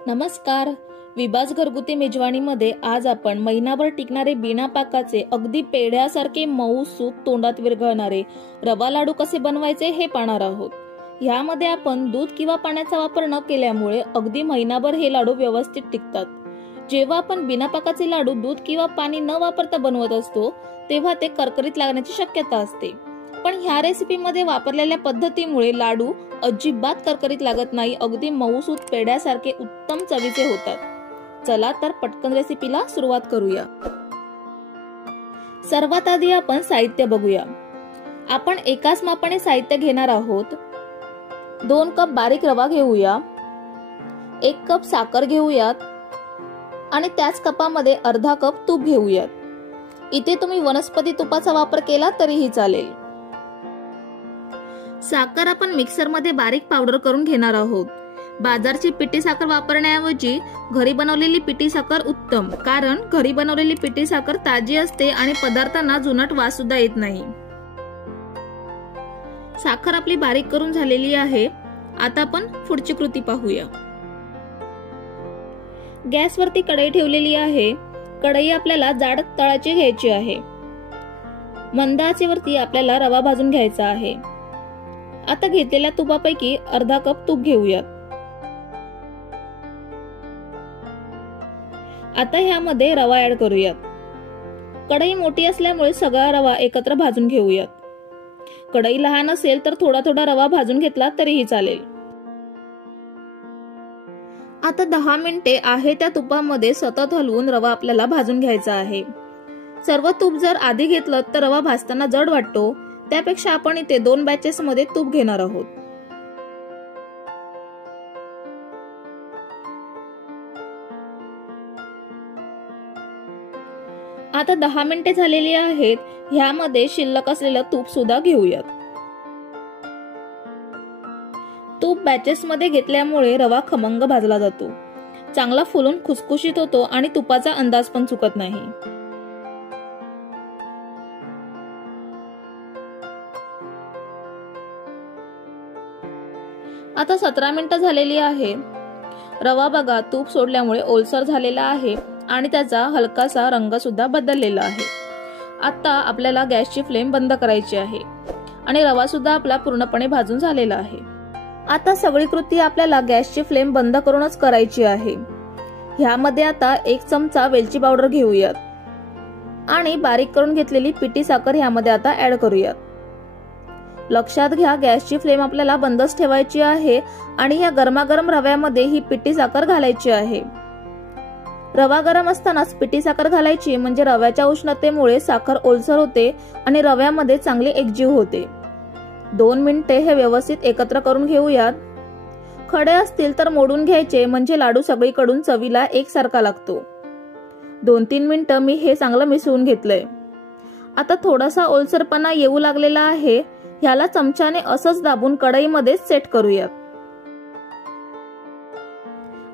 नमस्कार. विबाज घरगुती मेजवानीमध्ये आज आपण महिनाभर टिकणारे बिना पाकाचे अगदी पेढ्यासारखे मऊ सूत तोंडात विरघळणारे रवा लाडू कसे बनवायचे हे पाहणार आहोत. यामध्ये आपण दूध किंवा पाण्याचा वापर न केल्यामुळे अगदी महिनाभर हे लाडू व्यवस्थित टिकतात. जेव्हा आपण बिना पाकाचे लाडू दूध किंवा पाणी न वापरता बनवत असतो तेव्हा ते करकरीत लागण्याची शक्यता असते. पण ह्या रेसिपीमध्ये वापरलेल्या पद्धतीमुळे लाडू अजिबात करकरीत लागत नाही, अगदी मऊसूत पेढ्यासारखे उत्तम चवीचे होतात. चला तर पटकन रेसिपीला सुरुवात करूया. सर्वात आधी आपण साहित्य बघूया. आपण एकाच मापाने साहित्य घेणार आहोत. 2 कप बारीक रवा घेऊया, 1 कप साखर घेऊयात आणि त्याच कपामध्ये अर्धा कप तूप घेऊयात. इथे तुम्ही वनस्पती तुपाचा वापर केला तरीही चालेल. साखर आपण मिक्सर मध्ये बारीक पावडर करून घेणार आहोत. बाजारची पिठी साखर वापरण्याऐवजी घरी बनवलेली पिठी साखर उत्तम, कारण घरी बनवलेली पिठी साखर ताजी असते आणि पदार्थांना जुनाट वास सुद्धा येत नाही. साखर आपली बारीक करून झालेली आहे. आता आपण पुढची कृती पाहूया. गॅसवरती कढई ठेवलेली आहे. कढई आपल्याला जाड तळाची घ्यायची आहे. मंद आचेवरती आपल्याला रवा भाजून घ्यायचा आहे. आता घेतलेल्या तुपापैकी अर्धा कप तूप घेऊयात. आता ह्यामध्ये रवा ऍड करूयात. कढई मोठी असल्यामुळे सगळा रवा एकत्र भाजून घेऊयात. कढई लहान असेल तर थोडा थोडा रवा भाजून घेतला तरीही चालेल. आता 10 मिनिटे आहे त्या तुपामध्ये सतत हलवून रवा आपल्याला भाजून घ्यायचा आहे. सर्व तूप जर आधी घेतलं तर रवा भाजताना जड वाटतो, त्यापेक्षा आपण इथे 2 बॅचेस मध्ये तूप घेणार आहोत. आता 10 मिनिटे झालेली आहेत. ह्यामध्ये शिल्लक असलेलं तूप सुद्धा घेऊयात. तूप बॅचेस मध्ये घेतल्यामुळे रवा खमंग भाजला जातो, चांगला फुलून खुसखुशीत होतो आणि तुपाचा अंदाज पण चुकत नाही. आता 17 मिनिटं झालेली आहे. रवा बघा तूप सोडल्यामुळे ओलसर झालेला आहे आणि त्याचा हलकासा रंग सुद्धा बदललेला आहे. आता आपल्याला गॅसची फ्लेम बंद करायची आहे आणि रवा सुद्धा आपला पूर्णपणे भाजून झालेला आहे. आता सगळी कृती आपल्याला गॅसची फ्लेम बंद करूनच करायची आहे. ह्यामध्ये आता 1 चमचा वेलची पावडर घेऊयात आणि बारीक करून घेतलेली पिठी साखर ह्यामध्ये आता ऍड करूयात. लक्षात घ्या, गॅसची फ्लेम आपल्याला बंदच ठेवायची आहे आणि या गरमागरम रव्यामध्ये ही पिठी साखर घालायची आहे. रवा गरम असतानाच पिठी साखर घालायची, म्हणजे रव्याच्या उष्णतेमुळे साखर ओलसर होते आणि रव्यामध्ये चांगली एकजीव होते. 2 मिनिटे हे व्यवस्थित एकत्र करून घेऊयात. खडे असतील तर मोडून घ्यायचे, म्हणजे लाडू सगळीकडून चवीला एकसारखा लागतो. 2-3 मिनिटं मी हे चांगलं मिसळून घेतलंय. आता थोडासा ओलसरपणा येऊ लागलेला आहे. ह्याला चमच्याने असंच दाबून कढईमध्ये सेट करूयात.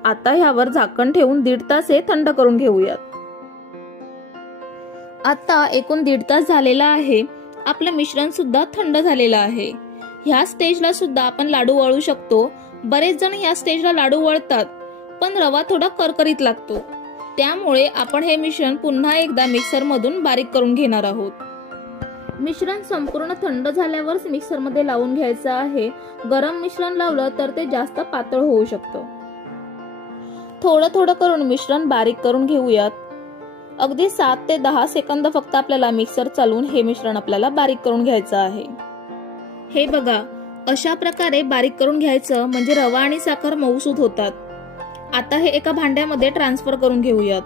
आता ह्यावर झाकण ठेवून 1.5 तास हे थंड करून घेऊयात. आता एकूण 1.5 तास झालेला आहे. आपलं मिश्रण सुद्धा थंड झालेलं आहे. ह्या स्टेजला सुद्धा आपण लाडू वळू शकतो. बरेच जण ह्या स्टेजला लाडू वळतात, पण रवा थोडा करकरीत लागतो. त्यामुळे आपण हे मिश्रण पुन्हा एकदा मिक्सर मधून बारीक करून घेणार आहोत. मिश्रण संपूर्ण थंड झाल्यावर मिक्सर मध्ये लावून घ्यायचं आहे. गरम मिश्रण लावलं तर ते जास्त पातळ होऊ शकतं. थोडं थोडं करून मिश्रण बारीक करून घेऊयात. अगदी 7 ते 10 सेकंद फक्त आपल्याला मिक्सर चालवून हे मिश्रण आपल्याला बारीक करून घ्यायचं आहे. हे बघा, अशा प्रकारे बारीक करून घ्यायचं, म्हणजे रवा आणि साखर मऊसूत होतात. आता हे एका भांड्यामध्ये ट्रान्सफर करून घेऊयात.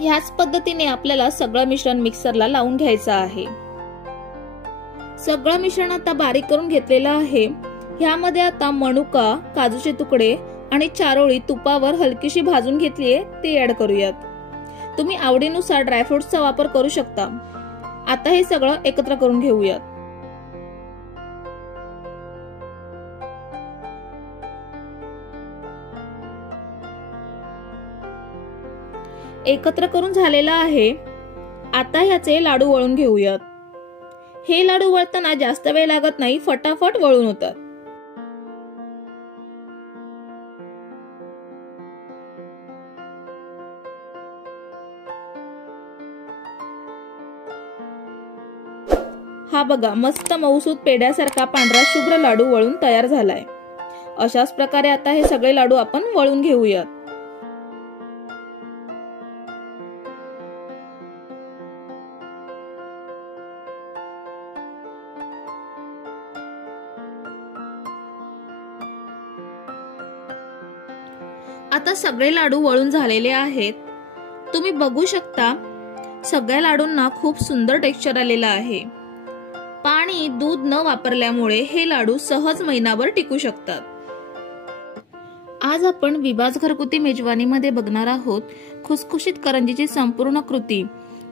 ह्याच पद्धतीने आपल्याला सगळं मिश्रण मिक्सरला लावून घ्यायचं आहे. सगळं मिश्रण आता बारीक करून घेतलेलं आहे. ह्यामध्ये आता मनुका, काजूचे तुकडे आणि चारोळी तुपावर हलकीशी भाजून घेतलीये ते ऍड करूयात. तुम्ही आवडीनुसार ड्रायफ्रुट्सचा वापर करू शकता. आता हे सगळं एकत्र करून घेऊयात. एकत्र करून झालेला आहे. आता ह्याचे लाडू वळून घेऊयात. हे लाडू वळताना जास्त वेळ लागत नाही, फटाफट वळून होतात. हा बघा, मस्त मऊसूत पेढ्यासारखा पांढरा शुभ्र लाडू वळून तयार झालाय। अशाच प्रकारे आता हे सगळे लाडू आपण वळून घेऊयात। आता सगळे लाडू वळून झालेले आहेत। तुम्ही बघू शकता सगळ्या लाडूंना खूप सुंदर टेक्स्चर आलेलं आहे। पाणी दूध न वापरल्यामुळे हे लाडू सहज महिनाभर टिकू शकतात। आज आपण विभाज घरगुती मेजवानीमध्ये बघणार आहोत खुसखुशीत करंजीची संपूर्ण कृती।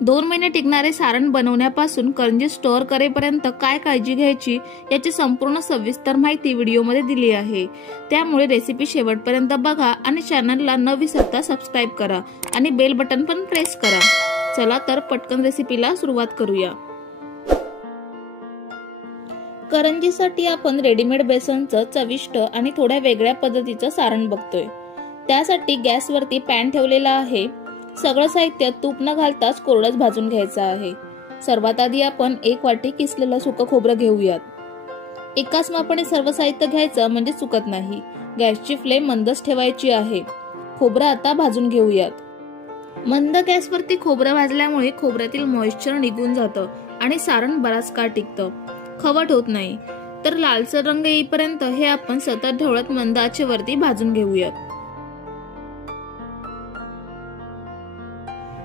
2 महिने टिकणारे सारण बनवण्यापासून करंजी स्टोअर करेपर्यंत काय काळजी घ्यायची याची संपूर्ण सविस्तर माहिती व्हिडिओमध्ये दिली आहे। त्यामुळे रेसिपी शेवटपर्यंत बघा आणि चॅनलला न विसरता सबस्क्राइब करा आणि बेल बटन पण प्रेस करा। चला तर पटकन रेसिपीला सुरुवात करूया। करंजीसाठी आपण रेडीमेड बेसनचं चविष्ट आणि थोड्या वेगळ्या पद्धतीचं सारण बघतोय। त्यासाठी गॅसवरती पॅन ठेवलेला आहे। सगळं साहित्य तूप न घालताच कोरडंच भाजून घ्यायचं आहे। सर्वात आधी आपण 1 वाटी किसलेलं सुकं खोबरं घेऊयात। एकाच मापाने सर्व साहित्य घ्यायचं म्हणजे चुकत नाही। गॅसची फ्लेम मंदच ठेवायची आहे। खोबरं आता भाजून घेऊयात। मंद गॅसवरती खोबरं भाजल्यामुळे खोबऱ्यातील मॉइश्चर निघून जातं आणि सारण बराच काळ टिकतं, खवट होत नाही। तर लालसर रंग येईपर्यंत हे आपण सतत ढवळत मंद आचेवरती भाजून घेऊयात।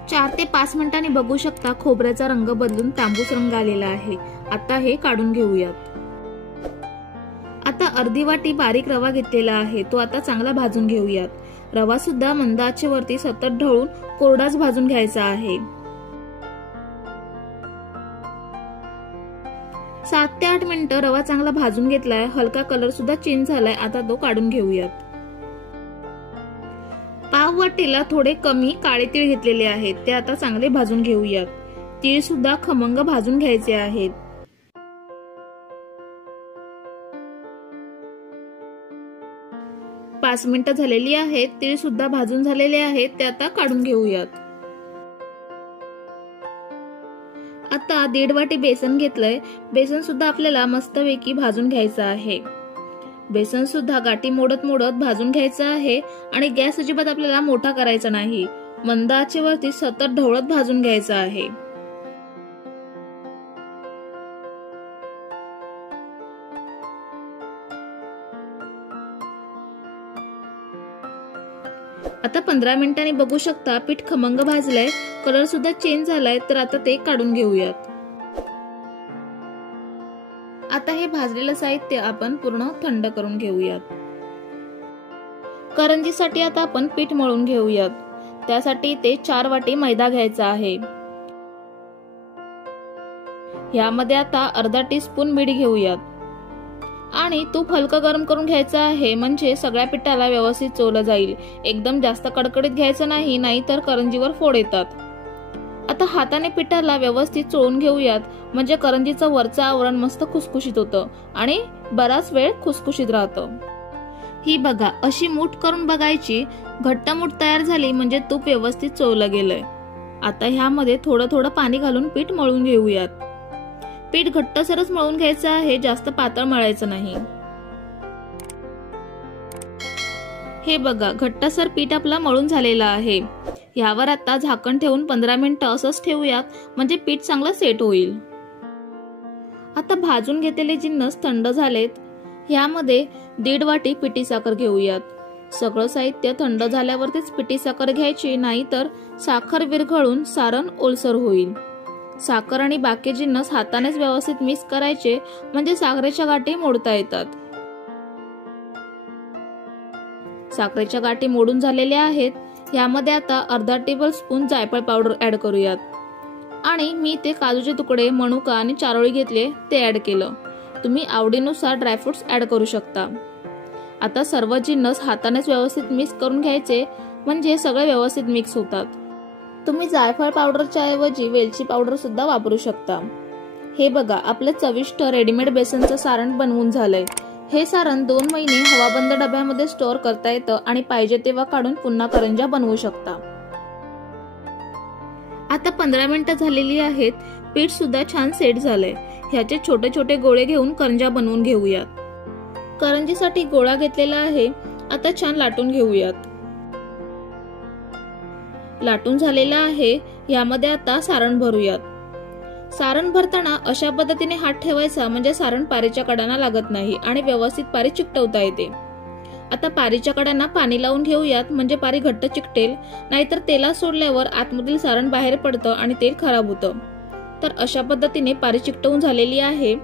4 ते 5 मिनिटांनी बघू शकता खोबऱ्याचा रंग बदलून तांबूस रंग आलेला आहे। आता हे काढून घेऊयात। आता अर्धी वाटी बारीक रवा घेतलेला आहे, तो आता चांगला भाजून घेऊयात। रवा सुद्धा मंद आचेवरती सतत ढवळून कोरडाच भाजून घ्यायचा आहे। 7 ते 8 मिनिटं रवा चांगला भाजून घेतलाय। हलका कलर सुद्धा चेंज झालाय। आता तो काढून घेऊयात। पाव वाटीला थोडे कमी काळे तीळ घेतलेले आहेत, ते आता चांगले भाजून घेऊयात। तीळ सुद्धा खमंग भाजून घ्यायचे आहेत। पाच मिनिटं झालेली आहेत। तीळ सुद्धा भाजून झालेले आहेत, ते आता काढून घेऊयात। आता 1.5 वाटी बेसन घेतलंय। बेसन सुद्धा आपल्याला मस्तपैकी भाजून घ्यायचं आहे। बेसन सुद्धा गाठी मोडत मोडत भाजून घ्यायचं आहे आणि गॅस अजिबात आपल्याला मोठा करायचा नाही। मंद आचेवरती सतत ढवळत भाजून घ्यायचं आहे। आता 15 मिनिटांनी बघू शकता पीठ खमंग भाजलंय, कलर सुद्धा चेंज झालाय। तर आता ते काढून घेऊयात। आता हे भाजलेलं साहित्य आपण पूर्ण थंड करून घेऊयात। करंजीसाठी आता आपण पीठ मळून घेऊयात। त्यासाठी ते 4 वाटी मैदा घ्यायचा आहे। यामध्ये आता अर्धा टीस्पून मीठ घेऊयात आणि तूप हलकं गरम करून घ्यायचं आहे, म्हणजे सगळ्या पिठाला व्यवस्थित चोळलं जाईल। एकदम जास्त कडकडीत घ्यायचं नाही, नाहीतर करंजीवर फोड येतात। आता हाताने पिठाला व्यवस्थित चोळून घेऊयात, म्हणजे करंजीचं वरचं आवरण मस्त खुसखुशीत होतं आणि बराच वेळ खुसखुशीत राहतं। ही बघा, अशी मूठ करून बघायची। घट्ट मूठ तयार झाली म्हणजे तूप व्यवस्थित चोळलं गेलंय। आता ह्यामध्ये थोडं थोडं पाणी घालून पीठ मळून घेऊयात। पीठ घट्टसरच मळून घ्यायचं आहे, जास्त पातळ मळायचं नाही। हे बघा, घट्टसर पीठ आपला मळून झालेला आहे। यावर आता झाकण ठेवून 15 मिनिटं असंच ठेवूयात, म्हणजे पीठ चांगलं सेट होईल। आता भाजून घेतलेले जिन्नस थंड झालेत। यामध्ये 1.5 वाटी पिठी साखर घेऊयात। सगळं साहित्य थंड झाल्यावरतीच पिठी साखर घ्यायची, नाहीतर साखर विरघळून सारण ओलसर होईल। साखर आणि बाकी जिन्नस हातानेच व्यवस्थित मिक्स करायचे, म्हणजे साखरेच्या गाठी मोडता येतात। साखरेच्या गाठी मोडून झालेल्या आहेत। यामध्ये आता अर्धा टेबलस्पून जायफळ पावडर ऍड करूयात आणि मी ते काजूचे तुकडे, मनुका आणि चारोळी घेतले ते ऍड केलं। तुम्ही आवडीनुसार ड्रायफ्रुट्स ऍड करू शकता। आता सर्व जिन्नस हातानेच व्यवस्थित मिक्स करून घ्यायचे, म्हणजे सगळे व्यवस्थित मिक्स होतात। तुम्ही जायफळ पावडरच्या ऐवजी वेलची पावडर सुद्धा वापरू शकता। हे बघा, आपलं चविष्ट रेडीमेड बेसनचं सारण बनवून झालंय। हे सारण 2 महिने हवाबंद डब्यामध्ये स्टोअर करता येतं आणि पाहिजे तेव्हा काढून पुन्हा करंज्या बनवू शकता। आता 15 मिनिटं झालेली आहेत। पीठ सुद्धा छान सेट झालंय। ह्याचे छोटे छोटे गोळे घेऊन करंज्या बनवून घेऊयात। करंजीसाठी गोळा घेतलेला आहे, आता छान लाटून घेऊयात। लाटून झालेला आहे, यामध्ये आता सारण भरूयात। सारण भरताना अशा पद्धतीने हात ठेवायचा म्हणजे सारण पारीच्या कडांना लागत नाही आणि व्यवस्थित पारी चिकटवता येते। आता पारीच्या कडांना पाणी लावून घेऊयात म्हणजे पारी घट्ट चिकटेल, नाहीतर तेलात सोडल्यावर आतमधील सारण बाहेर पडतं आणि तेल खराब होतं। तर अशा पद्धतीने पारी चिकटवून झालेली आहे।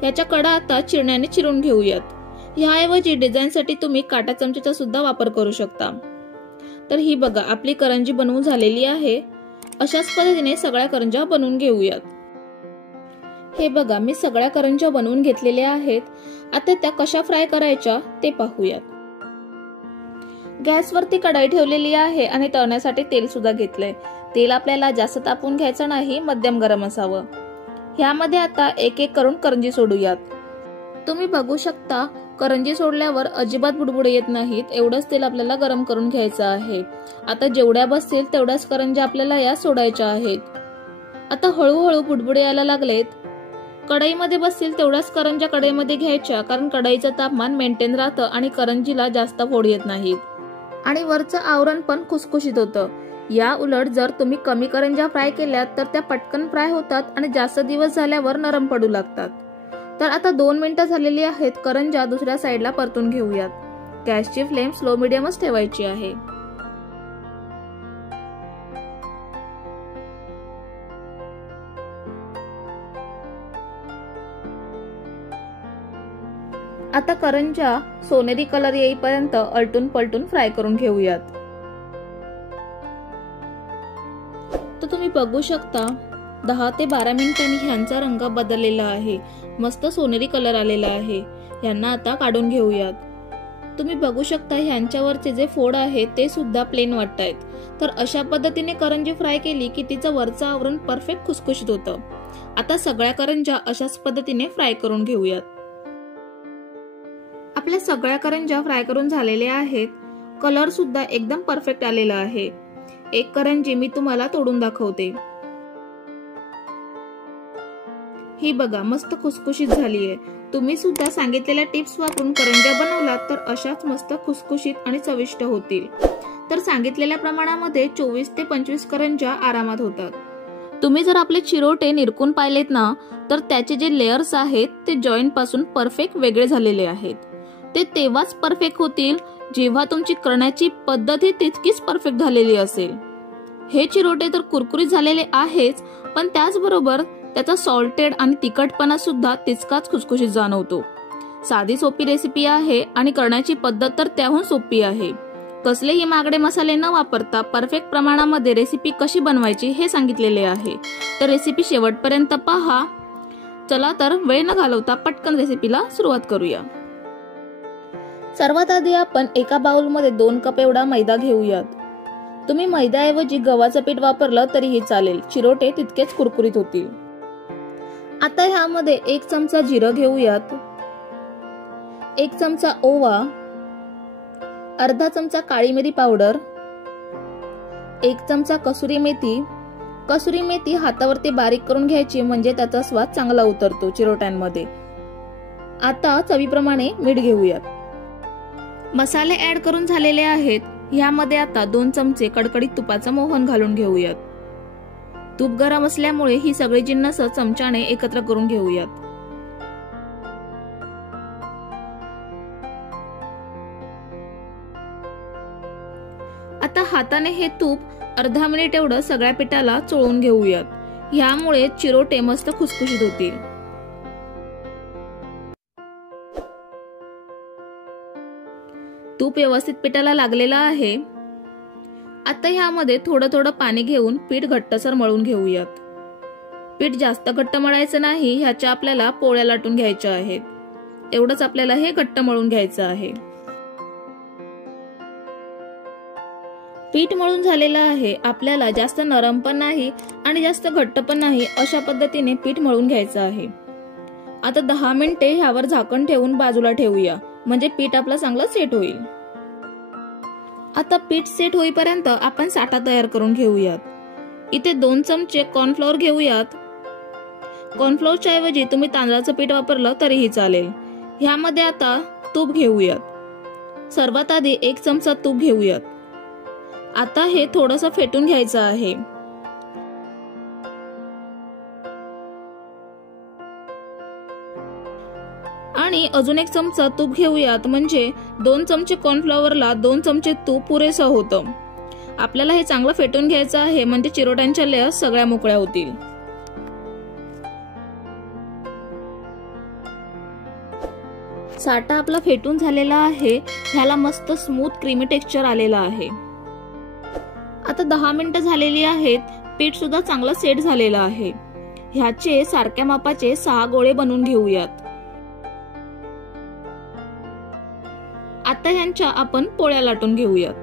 त्याच्या कडा आता चिरण्याने चिरून घेऊयात। ह्याऐवजी डिझाईनसाठी तुम्ही काटा चमचेचा सुद्धा वापर करू शकता। तर ही बघा आपली करंजी बनवून झालेली आहे। अशाच पद्धतीने सगळ्या करंज्या बनवून घेऊयात। हे बघा मी सगळ्या करंज्या बनवून घेतलेल्या आहेत। आता त्या कशा फ्राय करायच्या ते पाहूयात। गॅसवरती कढाई ठेवलेली आहे आणि तळण्यासाठी तेल सुद्धा घेतलंय। तेल आपल्याला जास्त तापवून घ्यायचं नाही, मध्यम गरम असावं। ह्यामध्ये आता एक एक करून करंजी सोडूयात। तुम्ही बघू शकता करंजी सोडल्यावर अजिबात बुडबुडे येत नाहीत, एवढंच तेल आपल्याला गरम करून घ्यायचं आहे। आता जेवढ्या बसतील तेवढ्याच करंज्या आपल्याला या सोडायच्या आहेत। आता हळूहळू बुडबुडे यायला लागलेत। कढईमध्ये बसतील तेवढ्याच करंज्या कढईमध्ये घ्यायच्या, कारण कढईचं तापमान मेंटेन राहतं आणि करंजीला जास्त फोड येत नाहीत आणि वरचं आवरण पण खुसखुशीत होतं। या उलट जर तुम्ही कमी करंज्या फ्राय केल्यात तर त्या पटकन फ्राय होतात आणि जास्त दिवस झाल्यावर नरम पडू लागतात। तर आता 2 मिनिटं झालेली आहेत, करंज्या दुसऱ्या साईडला परतून घेऊयात। गॅसची फ्लेम स्लो मीडियमच ठेवायची आहे। आता करंज्या सोनेरी कलर येईपर्यंत अलटून पलटून फ्राय करून घेऊयात। तर तुम्ही बघू शकता 10 ते 12 मिनिटांनी ह्यांचा रंग बदललेला आहे, मस्त सोनेरी कलर आलेला आहे। यांना आता काढून घेऊयात। तुम्ही बघू शकता ह्यांच्यावरचे जे फोड आहेत ते सुद्धा प्लेन वाटतायत। तर अशा पद्धतीने करंजी फ्राय केली की तिचं वरचं आवरण परफेक्ट खुसखुशीत होतं। आता सगळ्या करंज्या अशाच पद्धतीने फ्राय करून घेऊयात। आपल्या सगळ्या करंज्या फ्राय करून झालेल्या आहेत। कलर सुद्धा एकदम परफेक्ट आलेला आहे। एक करंजी मी तुम्हाला तोडून दाखवते। ही बघा मस्त खुसखुशीत झालीये। तुम्ही सुद्धा सांगितलेल्या टिप्स वापरून करंज्या बनवलात तर अशाच मस्त खुसखुशीत आणि चविष्ट होतील। तर सांगितलेल्या प्रमाणामध्ये 24 ते 25 करंज्या आरामात होतात। तुम्ही जर आपले चिरोटे निरकून पाहिलेत ना, तर त्याचे जे लेयर्स आहेत ते जॉईंट पासून परफेक्ट वेगळे झालेले आहेत। ते तेव्हाच परफेक्ट होतील जेव्हा तुमची करण्याची पद्धती तितकीच परफेक्ट झालेली असेल। हे चिरोटे तर कुरकुरीत झालेले आहेच, पण त्याचबरोबर त्याचा सॉल्टेड आणि तिखटपणा सुद्धा तितकाच खुसखुशीत जाणवतो। साधी सोपी रेसिपी आहे आणि करण्याची पद्धत तर त्याहून सोपी आहे। कसलेही महागडे मसाले न वापरता परफेक्ट प्रमाणामध्ये रेसिपी कशी बनवायची हे सांगितलेले आहे। तर रेसिपी शेवटपर्यंत पहा। चला तर वेळ न घालवता पटकन रेसिपीला सुरुवात करूया। सर्वात आधी आपण एका बाउलमध्ये 2 कप एवढा मैदा घेऊयात। तुम्ही मैद्याऐवजी गव्हाचं पीठ वापरलं तरीही चालेल, चिरोटे तितकेच कुरकुरीत होतील। आता ह्यामध्ये 1 चमचा जिरं घेऊयात, 1 चमचा ओवा, अर्धा चमचा काळी मिरी पावडर, 1 चमचा कसुरी मेथी। कसुरी मेथी हातावरती बारीक करून घ्यायची म्हणजे त्याचा स्वाद चांगला उतरतो चिरोट्यांमध्ये। आता चवीप्रमाणे मीठ घेऊयात। मसाले ऍड करून झालेले आहेत। ह्यामध्ये आता 2 चमचे कडकडीत तुपाचं मोहन घालून घेऊयात। तूप गरम असल्यामुळे ही सगळी जिन्नस चमच्याने एकत्र करून घेऊयात। आता हाताने हे तूप अर्धा मिनिट एवढं सगळ्या पिठाला चोळून घेऊयात। ह्यामुळे चिरोटे मस्त खुसखुशीत होतील। तूप व्यवस्थित पिठाला लागलेला आहे। आता ह्यामध्ये थोडं थोडं पाणी घेऊन पीठ घट्टसर मळून घेऊयात। पीठ जास्त घट्ट मळायचं नाही, ह्याच्या आपल्याला पोळ्या लाटून घ्यायच्या आहेत। एवढंच आपल्याला हे घट्ट मळून घ्यायचं आहे। पीठ मळून झालेलं आहे। आपल्याला जास्त नरम पण नाही आणि जास्त घट्ट पण नाही, अशा पद्धतीने पीठ मळून घ्यायचं आहे। आता 10 मिनिटे ह्यावर झाकण ठेवून बाजूला ठेवूया, म्हणजे पीठ आपलं चांगलं सेट होईल। आता पीठ सेट होईपर्यंत आपण साठा तयार करून घेऊयात। इथे 2 चमचे कॉर्नफ्लोअर घेऊयात, कॉर्नफ्लोअरच्या ऐवजी तुम्ही तांदळाचं पीठ वापरलं तरीही चालेल। ह्यामध्ये आता तूप घेऊयात। सर्वात आधी 1 चमचा तूप घेऊयात। आता हे थोडंसं फेटून घ्यायचं आहे। आणि अजून 1 चमचा तूप घेऊयात, म्हणजे 2 चमचे कॉर्नफ्लॉवरला 2 चमचे तूप पुरेसं होतं। आपल्याला हे चांगलं फेटून घ्यायचं आहे, म्हणजे चिरोट्यांच्या लेयर्स सगळ्या मोकळ्या होतील। साठा आपला फेटून झालेला आहे। ह्याला मस्त स्मूथ क्रीमी टेक्स्चर आलेला आहे। आता 10 मिनिटं झालेली आहेत। पीठ सुद्धा चांगलं सेट झालेलं आहे। ह्याचे सारख्या मापाचे 6 गोळे बनवून घेऊयात। आता ह्यांच्या आपण पोळ्या लाटून घेऊयात।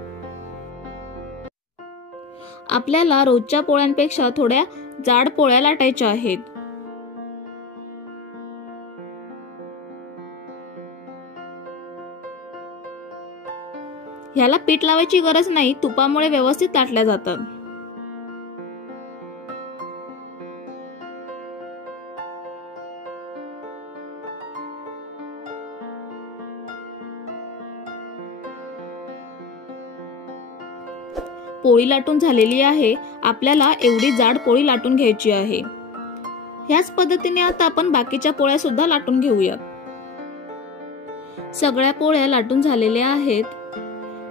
आपल्याला रोजच्या पोळ्यांपेक्षा थोड्या जाड पोळ्या लाटायच्या आहेत। ह्याला पीठ लावायची गरज नाही, तुपामुळे व्यवस्थित लाटल्या जातात। पोळी लाटून झालेली आहे। आपल्याला एवढी जाड पोळी लाटून घ्यायची आहे। ह्याच पद्धतीने आता आपण बाकीच्या पोळ्या सुद्धा लाटून घेऊयात। सगळ्या पोळ्या लाटून झालेल्या आहेत।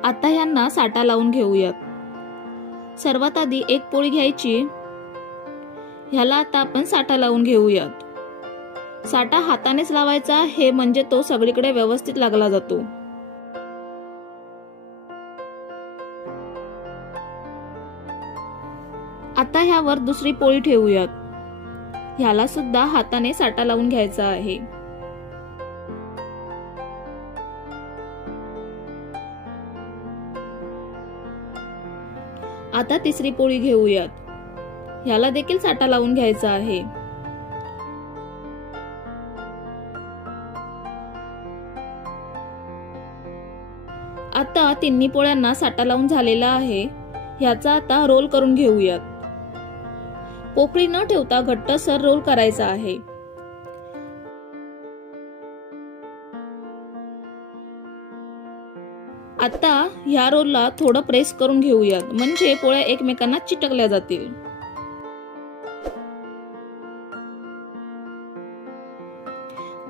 आता ह्यांना साठा लावून घेऊयात। सर्वात आधी 1 पोळी घ्यायची। ह्याला आता आपण साठा लावून घेऊयात। साठा हातानेच लावायचा आहे, म्हणजे तो सगळीकडे व्यवस्थित लागला जातो। आता ह्यावर दुसरी पोळी ठेवूयात। ह्याला सुद्धा हाताने साठा लावून घ्यायचा आहे। आता तिसरी पोळी घेऊयात। ह्याला देखील साठा लावून घ्यायचा आहे। आता तिन्ही पोळ्यांना साठा लावून झालेला आहे। ह्याचा आता रोल करून घेऊयात। पोकळी न ठेवता घट्टसर रोल करायचा आहे। आता ह्या रोलला थोडं प्रेस करून घेऊयात, म्हणजे पोळ्या एकमेकांना चिटकल्या जातील।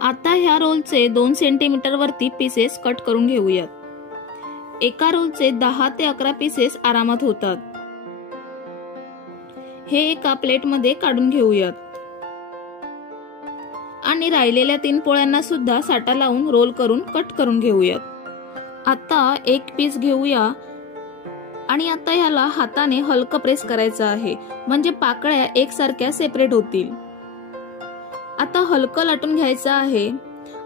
आता ह्या रोलचे 2 सेंटीमीटर वरती पीसेस कट करून घेऊयात। एका रोलचे 10 ते 11 पीसेस आरामात होतात। हे एका प्लेट मध्ये काढून घेऊयात। आणि राहिलेल्या 3 पोळ्यांना सुद्धा साठा लावून रोल करून कट करून घेऊयात। आता 1 पीस घेऊया आणि आता ह्याला हाताने हलकं प्रेस करायचं आहे, म्हणजे पाकळ्या एकसारख्या सेपरेट होतील। आता हलकं लाटून घ्यायचं आहे।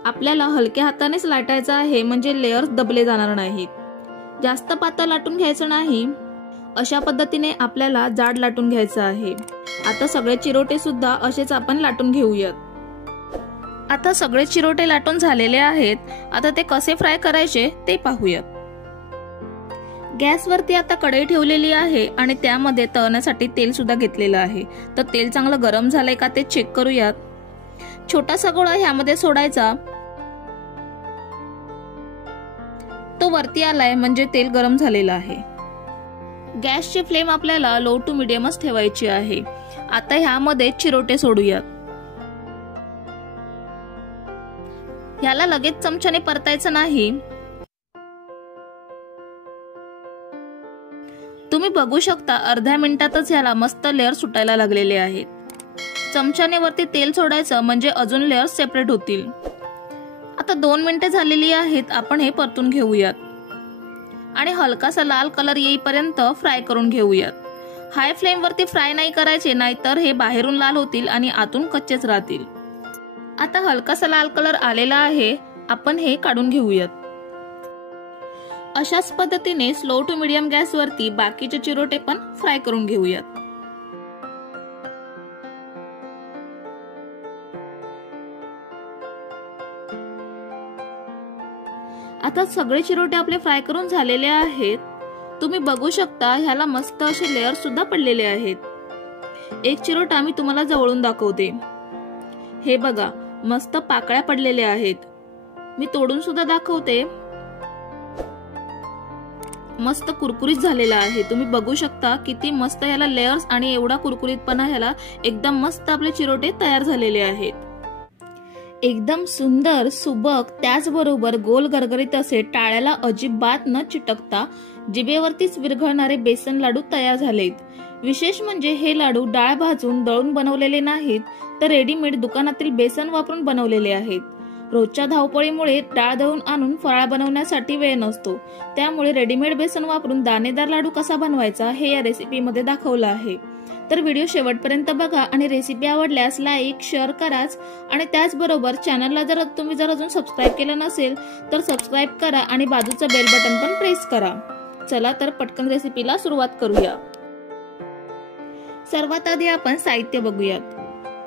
आपल्याला हलक्या हातानेच लाटायचं आहे, म्हणजे लेयर्स दबले जाणार नाहीत। जास्त पातळ लाटून घ्यायचं नाही। अशा पद्धतीने आपल्याला जाड लाटून घ्यायचं आहे। आता सगळे चिरोटे सुद्धा असेच आपण लाटून घेऊयात। आता सगळे चिरोटे लाटून झालेले आहेत। आता ते कसे फ्राय करायचे ते पाहूयात। गॅसवरती आता कढई ठेवलेली आहे आणि त्यामध्ये तळण्यासाठी तेल सुद्धा घेतलेलं आहे। तर तेल चांगलं गरम झालंय का ते चेक करूयात। छोटासा गोळा ह्यामध्ये सोडायचा। तो वरती आलाय, म्हणजे तेल गरम झालेलं आहे। गॅसची फ्लेम आपल्याला लो टू मीडियमच ठेवायची आहे। आता ह्यामध्ये चिरोटे सोडूयात। ह्याला लगेच चमच्याने परतायचं नाही। तुम्ही बघू शकता अर्ध्या मिनिटातच ह्याला मस्त लेअर सुटायला लागलेले आहेत। चमच्याने वरती तेल सोडायचं, म्हणजे अजून लेअर सेपरेट होतील। आता 2 मिनिटे झालेली आहेत। आपण हे परतून घेऊयात आणि हलकासा लाल कलर येईपर्यंत फ्राय करून घेऊयात। हाय फ्लेम वरती फ्राय नाही करायचे, नाहीतर हे बाहेरून लाल होतील आणि आतून कच्चेच राहतील। आता हलकासा लाल कलर आलेला आहे। आपण हे काढून घेऊयात। अशाच पद्धतीने स्लो टू मीडियम गॅस वरती बाकीचे चिरोटे पण फ्राय करून घेऊयात। आता सगळे चिरोटे आपले फ्राय करून झालेले आहेत। तुम्ही बघू शकता ह्याला मस्त असे लेयर सुद्धा पडलेले आहेत। एक चिरोटा मी तुम्हाला जवळून दाखवते। हे बघा, मस्त पाकळ्या पडलेल्या आहेत. मी तोडून सुद्धा दाखवते. मस्त कुरकुरीत झालेला आहे. तुम्ही बघू शकता किती मस्त याला लेयर्स आणि एवढा कुरकुरीतपणा ह्याला. एकदम मस्त आपले चिरोटे तयार झालेले आहेत. एकदम सुंदर, सुबक, त्याचबरोबर गोल गरगरीत असे टाळ्याला अजिबात न चिटकता जिभेवरतीच विरघळणारे बेसन लाडू तयार झालेत. विशेष म्हणजे हे लाडू डाळ भाजून दळून बनवलेले नाहीत, तर रेडीमेड दुकानातील बेसन वापरून बनवलेले आहेत. रोजच्या धावपळीमुळे डाळ दळून आणून फराळ बनवण्यासाठी वेळ नसतो, त्यामुळे रेडीमेड बेसन वापरून दाणेदार लाडू कसा बनवायचा हे या रेसिपीमध्ये दाखवलं आहे. तर व्हिडिओ शेवटपर्यंत बघा आणि रेसिपी आवडल्यास लाईक, शेअर कराच आणि त्याचबरोबर चॅनलला जर तुम्ही अजून सबस्क्राईब केलं नसेल तर सबस्क्राईब करा आणि बाजूचं बेल बटन पण प्रेस करा. चला तर पटकन रेसिपीला सुरुवात करूया. सर्वात आधी आपण साहित्य बघूयात.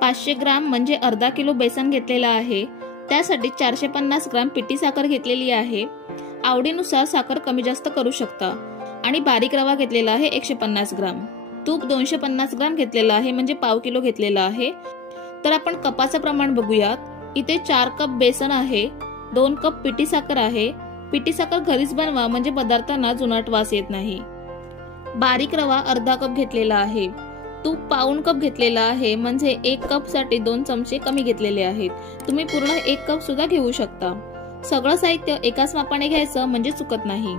500 ग्राम म्हणजे अर्धा किलो बेसन घेतलेला आहे. त्यासाठी 450 ग्राम पिठी साखर घेतलेली आहे. आवडीनुसार साखर कमी जास्त करू शकता. आणि बारीक रवा घेतलेला आहे 150 ग्राम. तूप 250 ग्राम घेतलेला आहे, म्हणजे पाव किलो घेतलेला आहे. तर आपण कपाचं प्रमाण बघूयात. इथे 4 कप बेसन आहे, 2 कप पिठी साखर आहे. पिठी साखर घरीच बनवा म्हणजे पदार्थांना जुनाट वास येत नाही. बारीक रवा अर्धा कप घेतलेला आहे. तूप पाऊण कप घेतलेला आहे, म्हणजे 1 कप साठी 2 चमचे कमी घेतलेले आहेत. तुम्ही पूर्ण 1 कप सुद्धा घेऊ शकता. सगळं साहित्य एकाच मापाने घ्यायचं म्हणजे चुकत नाही.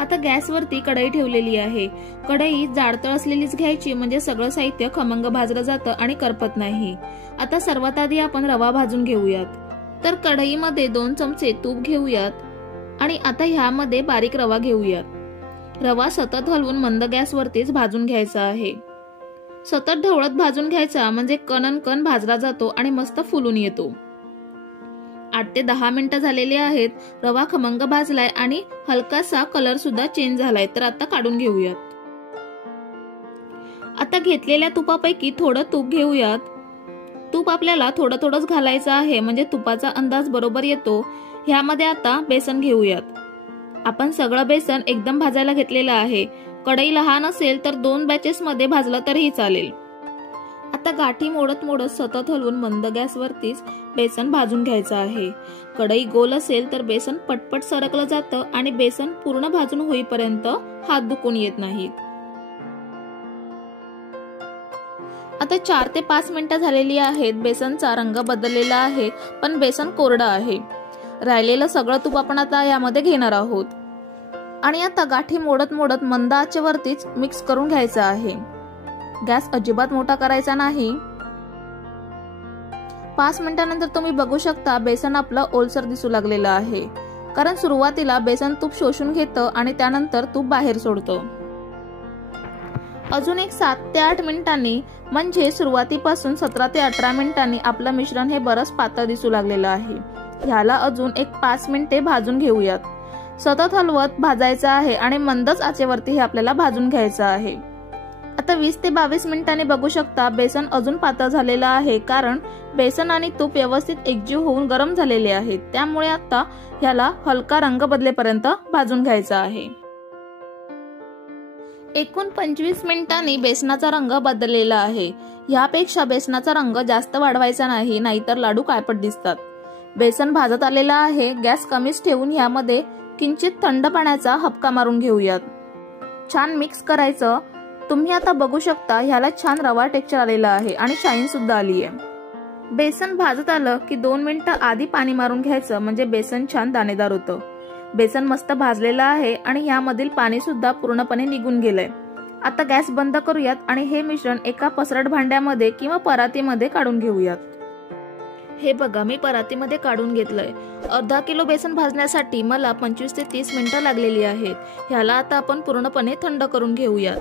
आता गॅसवरती कढई ठेवलेली आहे. कढई जाडतळ असलेलीच घ्यायची म्हणजे सगळं साहित्य खमंग भाजलं जातं आणि करपत नाही. आता सर्वात आधी आपण रवा भाजून घेऊयात. तर कढईमध्ये 2 चमचे तूप घेऊयात आणि आता ह्यामध्ये बारीक रवा घेऊयात. रवा सतत हलवून मंद गॅसवरतीच भाजून घ्यायचा आहे. सतत ढवळत भाजून घ्यायचा म्हणजे कण भाजला जातो आणि मस्त फुलून येतो. 8 ते 10 मिनिटं झालेली आहेत. रवा खमंग भाजलाय आणि हलकासा कलर सुद्धा चेंज झालाय. तर आता काढून घेऊयात. आता घेतलेल्या तुपापैकी थोडं तूप घेऊयात. तूप आपल्याला थोडंच घालायचं आहे म्हणजे तुपाचा अंदाज बरोबर येतो. ह्यामध्ये आता बेसन घेऊयात. आपण सगळं बेसन एकदम भाजायला घेतलेलं आहे. कढई लहान असेल तर 2 बॅचेस मध्ये भाजलं तरीही चालेल. आता गाठी मोडत सतत हलवून मंद गॅसवरतीच बेसन भाजून घ्यायचं आहे. कढई गोल असेल तर बेसन पटपट सरकलं जातं आणि बेसन पूर्ण भाजून होईपर्यंत हात दुखून येत नाहीत. आता 4 ते 5 मिनिटं झालेली आहेत. बेसनचा रंग बदललेला आहे, पण बेसन कोरडं आहे. राहिलेलं सगळं तूप आपण आता यामध्ये घेणार आहोत आणि आता गाठी मोडत मंद आचेवरतीच मिक्स करून घ्यायचं आहे. गॅस अजिबात मोठा करायचा नाही. 5 मिनिटांनंतर तुम्ही बघू शकता बेसन आपलं ओलसर दिसू लागलेलं आहे, कारण सुरुवातीला बेसन तूप शोषून घेतं आणि त्यानंतर तूप बाहेर सोडतं. अजून एक 7 ते 8 मिनिटांनी म्हणजे सुरुवातीपासून 17 ते 18 मिनिटांनी आपलं मिश्रण हे बरंच पातळ दिसू लागलेलं आहे. ह्याला अजून एक 5 मिनिटे भाजून घेऊयात. सतत हलवत भाजायचं आहे आणि मंदच आचेवरती हे आपल्याला भाजून घ्यायचं आहे. आता 20 ते 22 मिनिटांनी बघू शकता बेसन अजून पातळ झालेलं आहे, कारण बेसन आणि तूप व्यवस्थित एकजीव होऊन गरम झालेले आहेत. त्यामुळे आता ह्याला हलका रंग बदलेपर्यंत भाजून घ्यायचा आहे. एकूण 25 मिनिटांनी बेसनाचा रंग बदललेला आहे. यापेक्षा बेसनाचा रंग जास्त वाढवायचा नाही, नाहीतर लाडू काळपट दिसतात. बेसन भाजत आलेला आहे. गॅस कमीच ठेवून ह्यामध्ये किंचित थंड पाण्याचा हपका मारून घेऊयात. छान मिक्स करायचं. तुम्ही आता बघू शकता ह्याला छान रवा टेक्स्चर आलेला आहे आणि शाईन सुद्धा आली आहे. बेसन भाजत आलं की 2 मिनिटं आधी पाणी मारून घ्यायचं म्हणजे बेसन छान दाणेदार होतं. बेसन मस्त भाजलेलं आहे आणि ह्यामधील पाणी सुद्धा पूर्णपणे निघून गेलंय. आता गॅस बंद करूयात आणि हे मिश्रण एका पसरट भांड्यामध्ये किंवा परातीमध्ये काढून घेऊयात. हे बघा, मी परातीमध्ये काढून घेतलंय. अर्धा किलो बेसन भाजण्यासाठी मला 25 ते 30 मिनिटं लागलेली आहेत. ह्याला आता आपण पूर्णपणे थंड करून घेऊयात.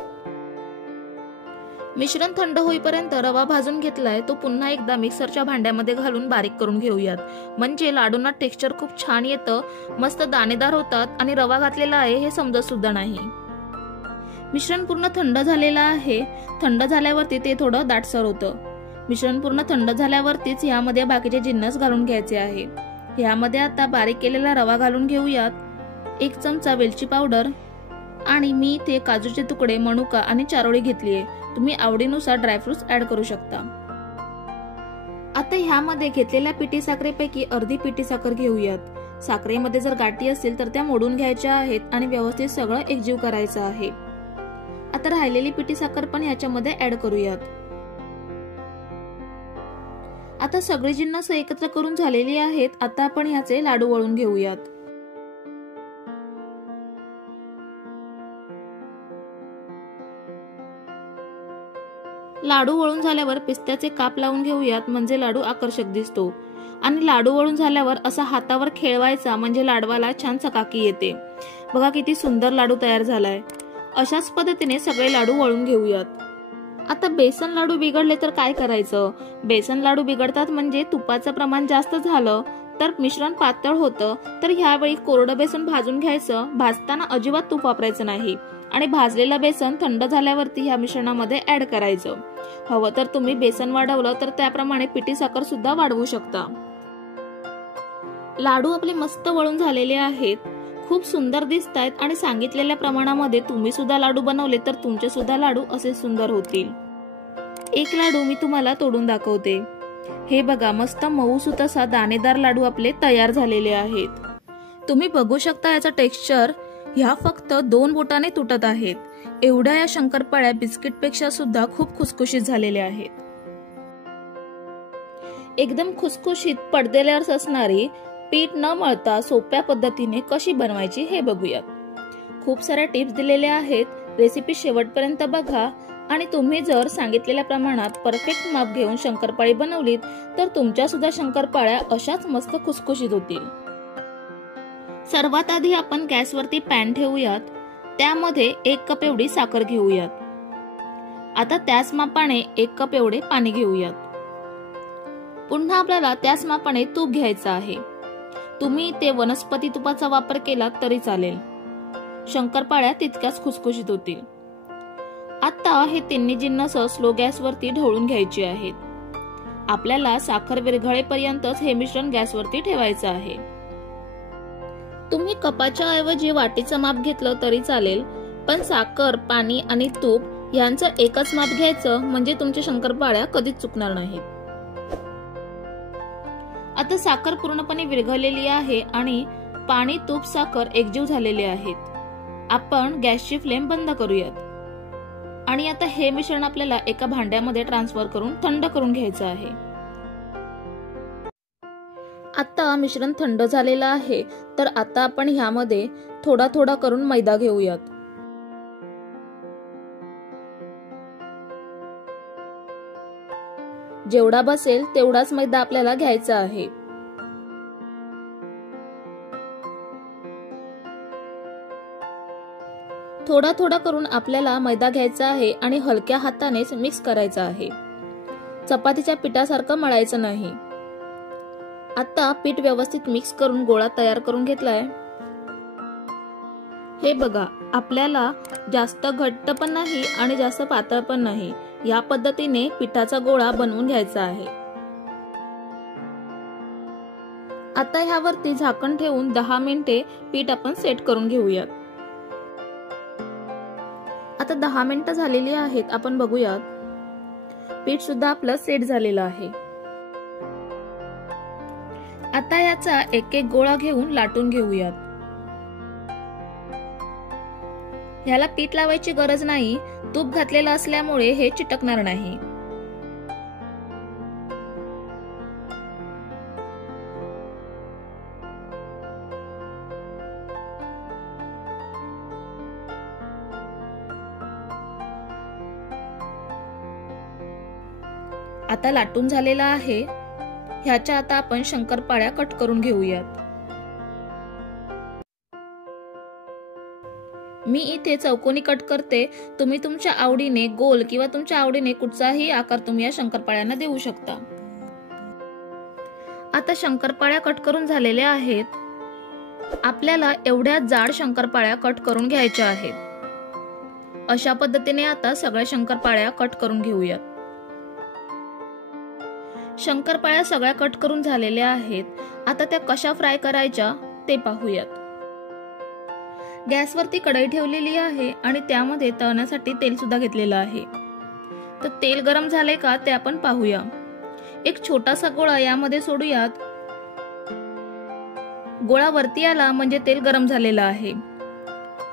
मिश्रण थंड होईपर्यंत रवा भाजून घेतलाय तो पुन्हा एकदा मिक्सरच्या भांड्यामध्ये घालून बारीक करून घेऊयात, म्हणजे लाडूंना टेक्स्चर खूप छान येतं, मस्त दाणेदार होतात आणि रवा घातलेला आहे हे समजत सुद्धा नाही. मिश्रण पूर्ण थंड झालेलं आहे. थंड झाल्यावरती ते थोडं दाटसर होतं. मिश्रण पूर्ण थंड झाल्यावरतीच यामध्ये बाकीचे जिन्नस घालून घ्यायचे आहे. यामध्ये आता बारीक केलेला रवा घालून घेऊयात. 1 चमचा वेलची पावडर आणि मी इथे काजूचे तुकडे, मनुका आणि चारोळी घेतलीये. तुम्ही आवडीनुसार ड्रायफ्रुट्स ऍड करू शकता. आता ह्यामध्ये घेतलेल्या पिठी साखरेपैकी अर्धी पिठी साखर घेऊयात। साखरेमध्ये जर गाठी असतील तर त्या मोडून घ्यायच्या आहेत आणि व्यवस्थित सगळं एकजीव करायचं आहे। आता राहिलेली पिठी साखर पण ह्याच्यामध्ये ऍड करूयात। आता सगळे जिन्नस एकत्र करून झालेली आहेत। आता आपण ह्याचे लाडू वळून घेऊयात। लाडू वळून झाल्यावर पिस्त्याचे काप लावून घेऊयात, म्हणजे लाडू आकर्षक दिसतो। आणि लाडू वळून झाल्यावर असा हातावर खेळवायचा, म्हणजे लाडवाला छान चकाकी येते। बघा किती सुंदर लाडू तयार झालाय। अशाच पद्धतीने सगळे लाडू वळून घेऊयात। आता बेसन लाडू बिघडले तर काय करायचं? बेसन लाडू बिघडतात म्हणजे तुपाचं प्रमाण जास्त झालं तर मिश्रण पातळ होतं, तर ह्यावेळी कोरडं बेसन भाजून घ्यायचं। भाजताना अजिबात तूप वापरायचं नाही आणि भाजलेलं बेसन थंड झाल्यावरती ह्या मिश्रणामध्ये ऍड करायचं। हवं तर तुम्ही बेसन वाढवलं तर त्याप्रमाणे पिठी साखर सुद्धा वाढवू शकता। लाडू आपले मस्त वळून झालेले आहेत, खूप सुंदर दिसतायत आणि सांगितलेल्या प्रमाणामध्ये तुम्ही सुद्धा लाडू बनवले तर तुमचे सुद्धा लाडू असे सुंदर होतील। एक लाडू मी तुम्हाला तोडून दाखवते। हे बघा, मस्त मऊसूत असा दाणेदार लाडू आपले तयार झालेले आहेत। तुम्ही बघू शकता याचा टेक्स्चर, ह्या फक्त 2 बोटाने तुटत आहेत। एवढ्या या शंकरपाळ्या बिस्किट पेक्षा सुद्धा खूप खुसखुशीत झालेल्या आहेत। एकदम खुसखुशीत पडदेल्यावर असणारी पीठ न मळता सोप्या पद्धतीने कशी बनवायची हे बघूयात। खूप साऱ्या टिप्स दिलेल्या आहेत, रेसिपी शेवटपर्यंत बघा आणि तुम्ही जर सांगितलेल्या प्रमाणात परफेक्ट माप घेऊन शंकरपाळी बनवलीत तर तुमच्या सुद्धा शंकरपाळ्या अशाच मस्त खुसखुशीत होतील। सर्वात आधी आपण गॅसवरती पॅन ठेवूयात, त्यामध्ये 1 कप एवढी साखर घेऊयात। आता त्याच मापाने 1 कप एवढे पाणी घेऊयात। पुन्हा आपल्याला त्याच मापाने तूप घ्यायचं आहे। तुम्ही ते वनस्पती तुपाचा वापर केला तरी चालेल, शंकरपाळ्या तितक्याच खुसखुशीत होतील। आता हे तिन्ही जिन्नस स्लो गॅसवरती ढवळून घ्यायचे आहेत। आपल्याला साखर विरघळेपर्यंतच हे मिश्रण गॅसवरती ठेवायचं आहे। तुम्ही कपाच्या ऐवजी वाटीचं माप घेतलं तरी चालेल, पण साखर, पाणी आणि तूप यांचं एकच माप घ्यायचं, म्हणजे तुमच्या शंकरपाळ्या कधीच चुकणार नाहीत। आता साखर पूर्णपणे विरघळलेली आहे आणि पाणी, तूप, साखर एकजीव झालेले आहेत। आपण गॅसची फ्लेम बंद करूयात आणि आता हे मिश्रण आपल्याला एका भांड्यामध्ये ट्रान्सफर करून थंड करून घ्यायचं आहे। आता मिश्रण थंड झालेलं आहे, तर आता आपण ह्यामध्ये थोडा थोडा करून मैदा घेऊयात। जेवढा बसेल तेवढाच मैदा आपल्याला घ्यायचा आहे। थोडा थोडा करून आपल्याला मैदा घ्यायचा आहे आणि हलक्या हातानेच मिक्स करायचा आहे। चपातीच्या पिठासारखं मळायचं नाही। आता पीठ व्यवस्थित मिक्स करून गोळा तयार करून घेतलाय। हे बघा, आपल्याला जास्त घट्ट पण नाही आणि जास्त पातळ पण नाही, या पद्धतीने पिठाचा गोळा बनवून घ्यायचा आहे। आता ह्यावरती झाकण ठेवून 10 मिनिटे पीठ आपण सेट करून घेऊयात। आता 10 मिनिटं झालेली आहेत, आपण बघूयात। पीठ सुद्धा आपलं सेट झालेलं आहे। आता याचा एक एक गोळा घेऊन लाटून घेऊयात। ह्याला पीठ लावायची गरज नाही, तूप घातलेलं असल्यामुळे हे चिटकणार नाही। आता लाटून झालेला आहे, ह्याच्या आता आपण शंकरपाळ्या कट करून घेऊयात। मी इथे चौकोनी कट करते, तुम्ही तुमच्या आवडीने गोल किंवा तुमच्या आवडीने कुठचाही आकार तुम्ही या शंकरपाळ्यांना देऊ शकता। आता शंकरपाळ्या कट करून झालेल्या आहेत। आपल्याला एवढ्या जाड शंकरपाळ्या कट करून घ्यायच्या आहेत। अशा पद्धतीने आता सगळ्या शंकरपाळ्या कट करून घेऊयात। शंकरपाळ्या सगळ्या कट करून झालेल्या आहेत। आता त्या कशा फ्राय करायच्या ते पाहूयात। गॅसवरती कढई ठेवलेली आहे आणि त्यामध्ये तळण्यासाठी तेल सुद्धा घेतलेलं आहे। तर तेल गरम झाले का ते आपण पाहूया। एक छोटासा गोळा यामध्ये सोडूयात. गोळा वरती आला म्हणजे तेल गरम झालेलं आहे.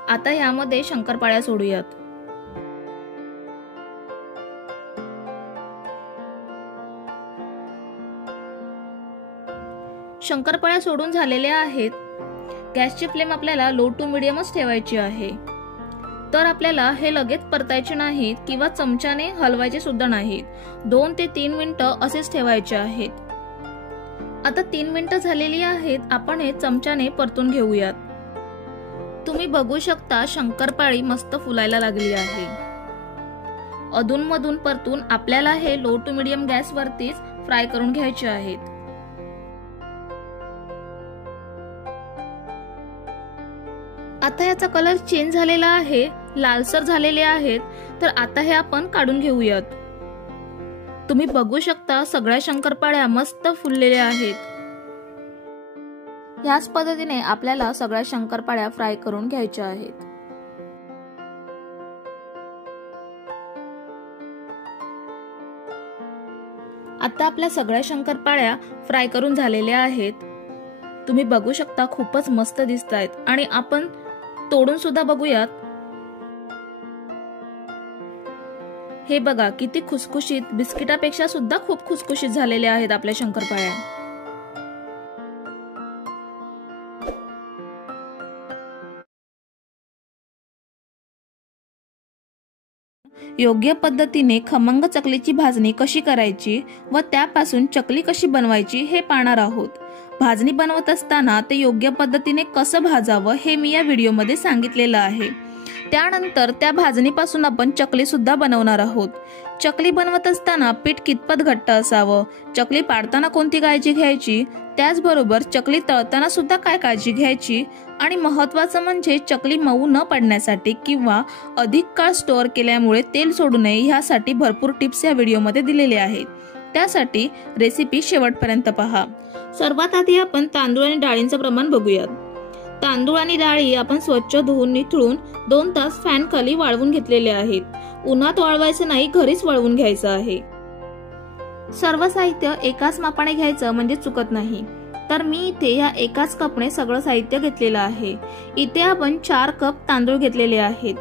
आता यामध्ये शंकरपाळ्या सोडूयात. शंकरपाळ्या सोडून झालेल्या आहेत. गॅसची फ्लेम आपल्याला लो टू मीडियमच ठेवायची आहे. तर आपल्याला हे लगेच परतायचे नाहीत किंवा चमच्याने हलवायचे सुद्धा नाहीत. 2 ते 3 मिनिटं असेच ठेवायचे आहेत. आता 3 मिनिटं झालेली आहेत. आपण हे चमच्याने परतून घेऊयात. तुम्ही बघू शकता शंकरपाळी मस्त फुलायला लागली आहे. अधूनमधून परतून आपल्याला हे लो टू मीडियम गॅस वरतीच फ्राय करून घ्यायचे आहेत. आता याचा कलर चेंज झालेला आहे, लालसर झालेले आहेत. तर आता हे आपण काढून घेऊयात. तुम्ही बघू शकता सगळ्या शंकरपाळ्या मस्त फुललेल्या आहेत. याच पद्धतीने आपल्याला सगळ्या शंकरपाळ्या फ्राय करून घ्यायच्या आहेत. आता आपल्या सगळ्या शंकरपाळ्या फ्राय करून झालेल्या आहेत. तुम्ही बघू शकता खूपच मस्त दिसतायत. आणि आपण तोडून सुद्धा बघूयात. हे बघा किती खुसखुशीत, बिस्किटापेक्षा सुद्धा खूप खुसखुशीत झालेल्या आहेत आपल्या शंकरपाळ्या. योग्य पद्धतीने खमंग चकलीची भाजणी कशी करायची व त्यापासून चकली कशी बनवायची हे पाहणार आहोत. भाजणी बनवत असताना ते योग्य पद्धतीने कसं भाजावं हे मी या व्हिडिओमध्ये सांगितलेलं आहे. त्यानंतर त्या भाजणीपासून आपण चकली सुद्धा बनवणार आहोत. चकली बनवत असताना पीठ कितपत घट्ट असावं, चकली पाडताना कोणती काळजी घ्यायची, त्याचबरोबर चकली तळताना सुद्धा काय काळजी घ्यायची आणि महत्त्वाचं म्हणजे चकली मऊ न पडण्यासाठी किंवा अधिक काळ स्टोअर केल्यामुळे तेल सोडू नये यासाठी भरपूर टिप्स या व्हिडिओमध्ये दिलेले आहेत. त्यासाठी रेसिपी शेवटपर्यंत पहा. सर्वात आधी आपण तांदूळ आणि डाळींचं प्रमाण बघूयात. तांदूळ आणि डाळी आपण स्वच्छ धुवून निथळून 2 तास फॅन खाली वाळवून घेतलेले आहेत. उन्हात वाळवायचं नाही, घरीच वाळवून घ्यायचं आहे. सर्व साहित्य एकाच मापाने घ्यायचं म्हणजे चुकत नाही. तर मी इथे या एकाच कपने सगळं साहित्य घेतलेलं आहे. इथे आपण 4 कप तांदूळ घेतलेले आहेत.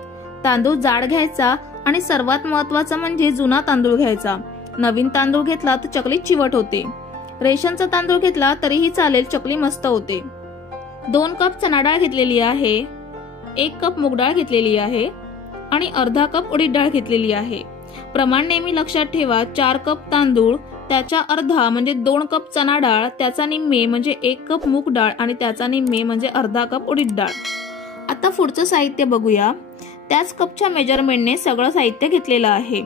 तांदूळ जाड घ्यायचा आणि सर्वात महत्त्वाचं म्हणजे जुना तांदूळ घ्यायचा. नवीन तांदूळ घेतला तर चकली चिवट होते. रेशनचा तांदूळ घेतला तरीही चालेल, चकली मस्त होते. 2 कप चणा डाळ घेतलेली आहे, 1 कप मूग डाळ घेतलेली आहे आणि अर्धा कप उडीद डाळ घेतलेली आहे. प्रमाण नेहमी लक्षात ठेवा. 4 कप तांदूळ त्याच्या अर्धा म्हणजे 2 कप चणा डाळ, त्याचा निम्मे म्हणजे 1 कप मूग डाळ आणि त्याचा निम्मे म्हणजे अर्धा कप उडीद डाळ. आता पुढचं साहित्य बघूया. त्याच कपच्या मेजरमेंटने सगळं साहित्य घेतलेलं आहे.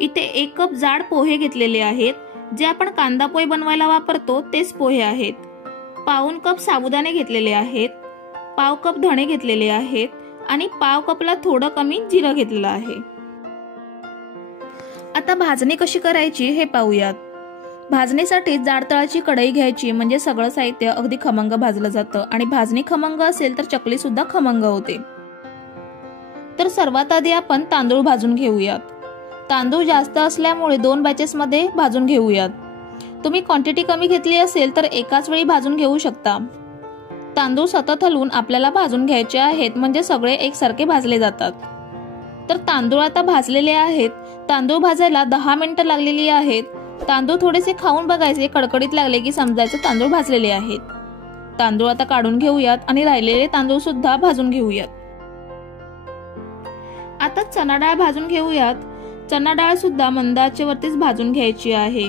इथे 1 कप जाड पोहे घेतलेले आहेत. जे आपण कांदा पोहे बनवायला वापरतो तेच पोहे आहेत. पाऊण कप साबुदाणे घेतलेले आहेत. पाव कप धणे घेतलेले आहेत आणि पाव कपला थोडं कमी जिरं घेतलेलं आहे. आता भाजणी कशी करायची हे पाहूयात. भाजणीसाठी जाड तळाची कढई घ्यायची म्हणजे सगळं साहित्य अगदी खमंग भाजलं जातं आणि भाजणी खमंग असेल तर चकली सुद्धा खमंग होते. तर सर्वात आधी आपण तांदूळ भाजून घेऊयात. तांदूळ जास्त असल्यामुळे 2 बॅचेस मध्ये भाजून घेऊयात. तुम्ही क्वांटिटी कमी घेतली असेल तर एकाच वेळी भाजून घेऊ शकता. तांदूळ सतत हलवून आपल्याला भाजून घ्यायचे आहेत म्हणजे सगळे एकसारखे भाजले जातात. तर तांदूळ आता भाजलेले आहेत. तांदूळ भाजायला 10 मिनिटं लागलेली आहेत. तांदूळ थोडेसे खाऊन बघायचे, कडकडीत लागले की समजायचं तांदूळ भाजलेले आहेत. तांदूळ आता काढून घेऊयात आणि राहिलेले तांदूळ सुद्धा भाजून घेऊयात. आता चणा डाळ भाजून घेऊयात. चणा डाळ सुद्धा मंद आचेवरतीच भाजून घ्यायची आहे.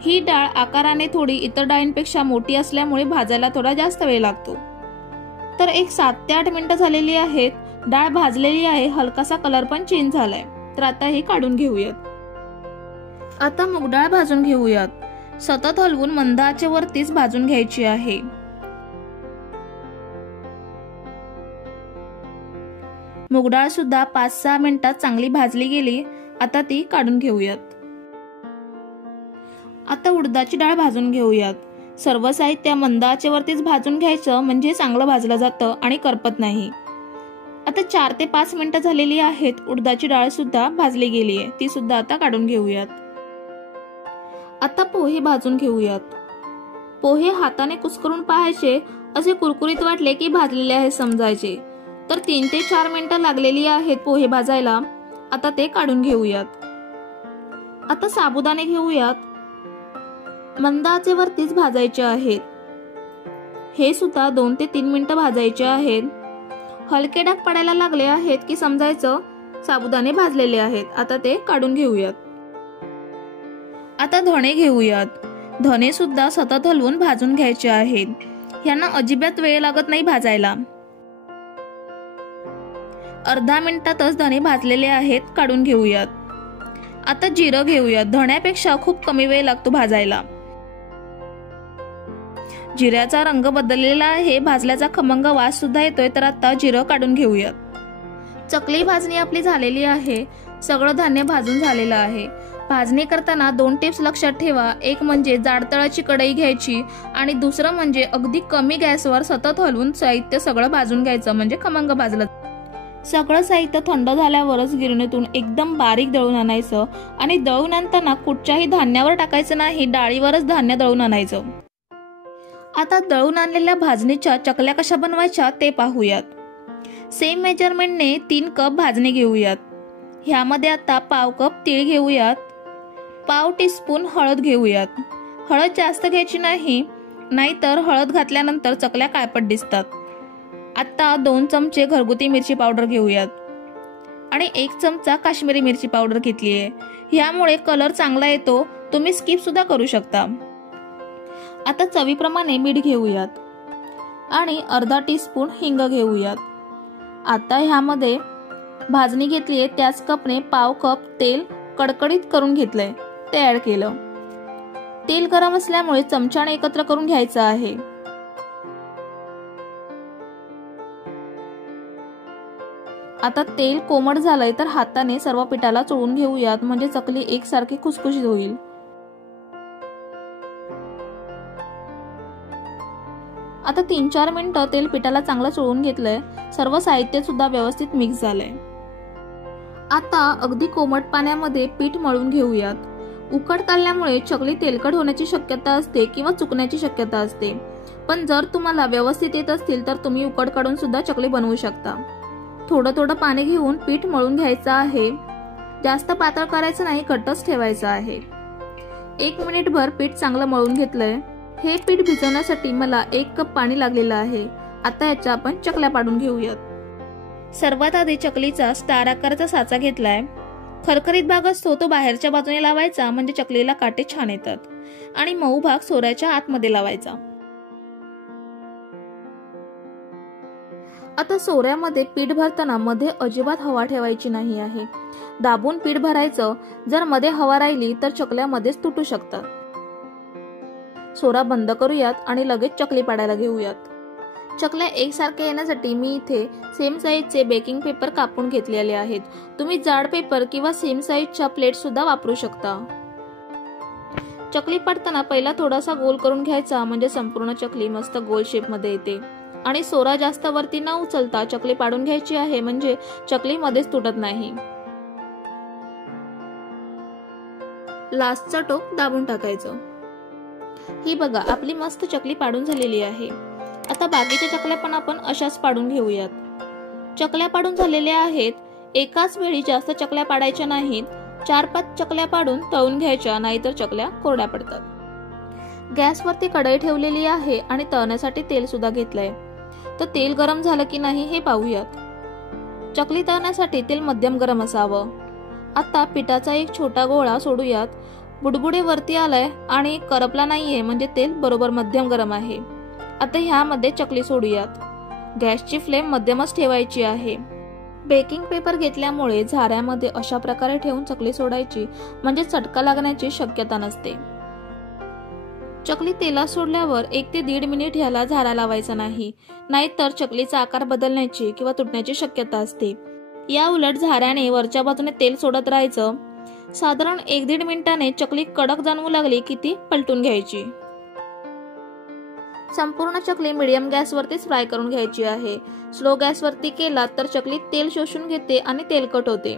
ही डाळ आकाराने थोडी इतर डाळींपेक्षा मोठी असल्यामुळे भाजायला थोडा जास्त वेळ लागतो. तर एक 7 ते 8 मिनिटं झालेली आहेत. डाळ भाजलेली आहे, हलकासा कलर पण चेंज झालाय. तर आता हे काढून घेऊयात. आता मूग डाळ भाजून घेऊयात. सतत हलवून मंद आचेवरतीच भाजून घ्यायची आहे. मूग डाळ सुद्धा 5-6 मिनिटात चांगली भाजली गेली. आता ती काढून घेऊयात. आता उडदाची डाळ भाजून घेऊयात. सर्व साहित्य मंद आचेवरतीच भाजून घ्यायचं म्हणजे चांगलं भाजलं जातं आणि करपत नाही. आता 4 ते 5 मिनिटं झालेली आहेत. उडदाची डाळ सुद्धा भाजली गेली आहे. ती सुद्धा आता काढून घेऊयात. आता पोहे भाजून घेऊयात. पोहे हाताने कुस्करून पाहायचे, असे कुरकुरीत वाटले की भाजलेले आहे समजायचे. तर 3 ते 4 मिनिटं लागलेली आहेत पोहे भाजायला. आता ते काढून घेऊयात. आता साबुदाणे घेऊयात. मंद आचेवरतीच भाजायचे आहेत. हे सुद्धा 2 ते 3 मिनिटं भाजायचे आहेत. हलके डाग पडायला लागले आहेत की समजायचं साबुदाणे भाजलेले आहेत. आता ते काढून घेऊयात. आता धणे घेऊयात. धणे सुद्धा सतत हलवून भाजून घ्यायचे आहेत. यांना अजिबात वेळ लागत नाही भाजायला. अर्धा मिनिटातच धणे भाजलेले आहेत, काढून घेऊयात. आता जिरं घेऊयात. धण्यापेक्षा खूप कमी वेळ लागतो भाजायला. जिऱ्याचा रंग बदललेला आहे, भाजल्याचा खमंग वास सुद्धा येतोय. तर आता जिरं काढून घेऊयात. चकली भाजणी आपली झालेली आहे. सगळं धान्य भाजून झालेलं आहे. भाजणी करताना 2 टिप्स लक्षात ठेवा. एक म्हणजे जाडतळाची कढई घ्यायची आणि दुसरं म्हणजे अगदी कमी गॅसवर सतत हलवून साहित्य सगळं भाजून घ्यायचं, म्हणजे खमंग भाजलं. सगळं साहित्य थंड झाल्यावरच गिरणीतून एकदम बारीक दळून आणायचं आणि दळून आणताना कुठच्याही धान्यावर टाकायचं नाही, डाळीवरच धान्य दळून आणायचं. आता दळून आणलेल्या भाजणीच्या चकल्या कशा बनवायच्या ते पाहूयात. सेम मेजरमेंटने 3 कप भाजणी घेऊयात. ह्यामध्ये आता पाव कप तीळ घेऊयात. पाव टीस्पून हळद घेऊयात. हळद जास्त घ्यायची नाही, नाहीतर हळद घातल्यानंतर चकल्या काळपट दिसतात. आता 2 चमचे घरगुती मिरची पावडर घेऊयात आणि 1 चमचा काश्मीरी मिरची पावडर घेतली आहे. ह्यामुळे कलर चांगला येतो. तुम्ही स्किप सुद्धा करू शकता. आता चवीप्रमाणे मीठ घेऊयात आणि अर्धा टीस्पून हिंग घेऊयात. आता ह्यामध्ये भाजणी घेतली आहे, त्याच कपने पाव कप तेल कडकडीत करून घेतलंय, ते ऍड केलं. तेल गरम असल्यामुळे चमच्याने एकत्र करून घ्यायचं आहे. आता तेल कोमट झालंय तर हाताने सर्व पिठाला चोळून घेऊयात, म्हणजे चकली एकसारखी खुसखुशीत होईल. आता 3-4 मिनिटं तेल पिठाला चांगलं चोळून घेतलंय. सर्व साहित्य सुद्धा व्यवस्थित मिक्स झालंय. आता अगदी कोमट पाण्यामध्ये पीठ मळून घेऊयात. उकड काढल्यामुळे चकली तेलकट होण्याची शक्यता असते किंवा चुकण्याची शक्यता असते. पण जर तुम्हाला व्यवस्थित येत असतील तर तुम्ही उकड काढून सुद्धा चकली बनवू शकता. थोडं थोडं पाणी घेऊन पीठ मळून घ्यायचं आहे. जास्त पातळ करायचं नाही, घट्टच ठेवायचं आहे. 1 मिनिटभर पीठ चांगलं मळून घेतलंय. हे पीठ भिजवण्यासाठी मला 1 कप पाणी लागलेलं आहे. आता याच्या आपण चकल्या पाडून घेऊयात. सर्वात आधी चकलीचा स्टार आकाराचा साचा घेतलाय. खरखरीत भाग असतो तो बाहेरच्या बाजूने लावायचा, म्हणजे चकलीला काटे छान येतात. आणि मऊ भाग सोऱ्याच्या आतमध्ये लावायचा. आता सोऱ्यामध्ये पीठ भरताना मध्ये अजिबात हवा ठेवायची नाही आहे. दाबून पीठ भरायचं. जर मध्ये हवा राहिली तर चकल्या मध्येच तुटू शकतात. सोरा बंद करूयात आणि लगेच चकली पाडायला घेऊयात. चकल्या एकसारख्या येण्यासाठी मी इथे सेम साईजचे बेकिंग पेपर कापून घेतलेले आहेत. तुम्ही जाड पेपर किंवा सेम साईजच्या प्लेट सुद्धा वापरू शकता. चकली पाडताना पहिला थोडासा गोल करून घ्यायचा, म्हणजे संपूर्ण चकली मस्त गोल शेप मध्ये येते. आणि सोरा जास्त वरती न उचलता चकली पाडून घ्यायची आहे, म्हणजे चकली मध्येच तुटत नाही. लास्टचा टोक दाबून टाकायचं. ही बघा, आपली मस्त चकली पाडून झालेली आहे. आता बाकीच्या चकल्या पण आपण अशाच पाडून घेऊयात. चकल्या पाडून झालेल्या आहेत. एकाच वेळी जास्त चकल्या पाडायच्या नाहीत. 4-5 चकल्या पाडून तळून घ्यायच्या, नाहीतर चकल्या कोरड्या पडतात. गॅसवरती कढई ठेवलेली आहे आणि तळण्यासाठी तेल सुद्धा घेतलंय. तर तेल गरम झालं की नाही हे पाहूयात. चकली तळण्यासाठी तेल मध्यम गरम असावं. आता पिठाचा एक छोटा गोळा सोडूयात. बुडबुडे वरती आलाय आणि करपला नाहीये, म्हणजे तेल बरोबर मध्यम गरम आहे. आता ह्यामध्ये चकली सोडूयात. गॅसची फ्लेम मध्यमच ठेवायची आहे. बेकिंग पेपर घेतल्यामुळे झाऱ्यामध्ये अशा प्रकारे ठेवून चकली सोडायची, म्हणजे चटका लागण्याची शक्यता नसते. चकली तेलात सोडल्यावर 1 ते 1.5 मिनिट ह्याला झारा लावायचा नाही, नाहीतर चकलीचा आकार बदलण्याची किंवा तुटण्याची शक्यता असते. या उलट झाऱ्याने वरच्या बाजूने तेल सोडत राहायचं. साधारण 1-1.5 मिनिटाने चकली कडक जाणवू लागली की ती पलटून घ्यायची. संपूर्ण चकली मीडियम गॅसवरतीच फ्राय करून घ्यायची आहे. स्लो गॅसवरती केला तर चकली तेल शोषून घेते आणि तेलकट होते.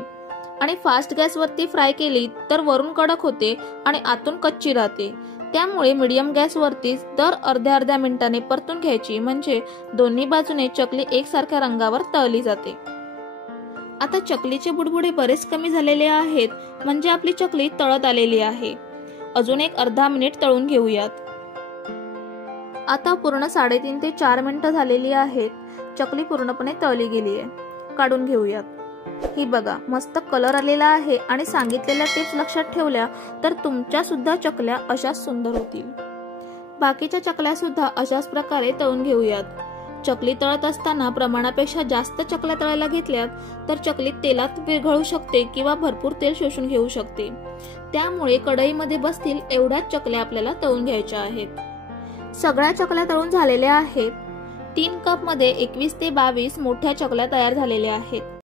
आणि फास्ट गॅसवरती फ्राय केली तर वरून कडक होते आणि आतून कच्ची राहते। त्यामुळे मीडियम गॅसवरती दर अर्ध्या मिनिटाने परतून घ्यायची, म्हणजे दोन्ही बाजूने चकली एकसारख्या रंगावर तळली जाते। आता चकलीचे बुडबुडे बरेच कमी झालेले आहेत, म्हणजे आपली चकली तळत आलेली आहे। अजून एक अर्धा मिनिट तळून घेऊयात। आता पूर्ण 3.5 ते 4 मिनिटं झालेली आहेत। चकली पूर्णपणे तळली गेली आहे। काढून घेऊयात। ही बघा, मस्त कलर आलेला आहे आणि सांगितलेल्या टिप्स लक्षात ठेवल्या तर तुमच्या सुद्धा चकल्या अशाच सुंदर होतील। बाकीच्या चकल्या सुद्धा अशाच प्रकारे तळून घेऊयात। चकली तळत असताना प्रमाणापेक्षा जास्त चकल्या तळायला घेतल्यात तर चकली तेलात विरघळू शकते किंवा भरपूर तेल शोषून घेऊ शकते। त्यामुळे कढईमध्ये बसतील एवढ्याच चकल्या आपल्याला तळून घ्यायच्या आहेत। सगळ्या चकल्या तळून झालेल्या आहेत। 3 कप मध्ये 21 ते 22 मोठ्या चकल्या तयार झालेल्या आहेत।